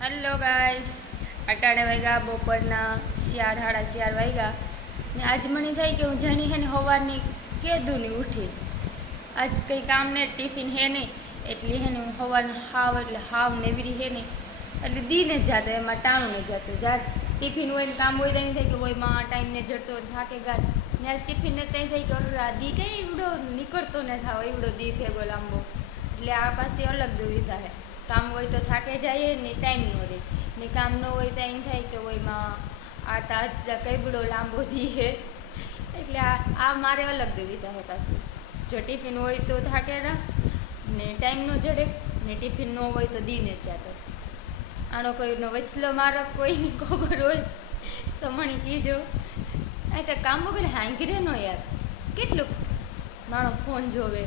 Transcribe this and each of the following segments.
Hello guys, અટાણે વાગ્યા બપોરના 4 સાડા 4 વાગ્યા ને આજ મને થાય કે હું જાણી હે ને સવારની કેદુની ઉઠી. આજ કંઈ કામ ને ટિફિન હે નહીં એટલે હે ને હું સવારના હાવ એટલે હાવ નેવરી હે નહીં એટલે દીને જ જાતે એમાં ટાણું ને જાતે જાત ટિફિન હોય ને કામ હોય તો થાય કે હોય માં ટાઈમને જતો થાકે ગાર ને આજ ટિફિનને ત્યાં થાય કે દી કંઈ એવડો નીકળતો ને થાવ એવડો દી થયો લાંબો એટલે આ પાસે અલગ દુવિધા છે. કામ હોય તો થાકે જાય ને ટાઈમ ન રહે ને કામ ન હોય તો એમ થાય કે હોય માં આ તાજ કઈબડો લાંબો દી હે એટલે આ મારે અલગ દુવિધા છે પાછી. જો ટિફિન હોય તો થાકે ના ને ટાઈમ ન જડે ને ટિફિન ન હોય તો દીને જ જાતો. આનો કોઈનો વચલો મારો કોઈની ખબર હોય તો મને કીજો. અહીં તો કામ વગર હાંગરે નો યાર, કેટલુંક માણો ફોન જોવે,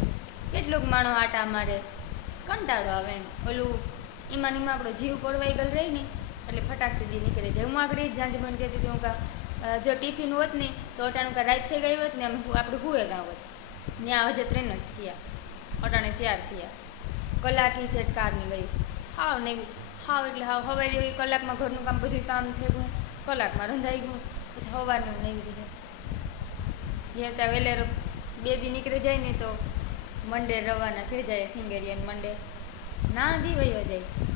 કેટલુંક માણો આટા મારે, કંટાળો આવે એમ. ઓલું એમાં આપણો જીવ પડવાઈ ગયેલ રહી ને એટલે ફટાકથી દી નીકળે જાય. હું આગળ જ જાંજે મને કહેતી હતી હું કા જો ટિફિન હોત ને તો અટાણું કા રાત થઈ ગઈ હોત ને અમે આપણે હુએ ગાં હોત ને આ હજે 3 જ થયા, અટાણે 4 થયા. કલાકી સેટ કારની ગઈ હાવ ને હાવ એટલે હાવ હવારે કલાકમાં ઘરનું કામ બધું કામ થઈ ગયું, કલાકમાં રંધાઈ ગયું, પછી સવારનું નેવરી છે. જે ત્યાં વેલેરો 2 દી નીકળી જાય ને તો મંડે રવાના થઈ જાય સિંગેરિયન મંડે ના દી વયો જાય.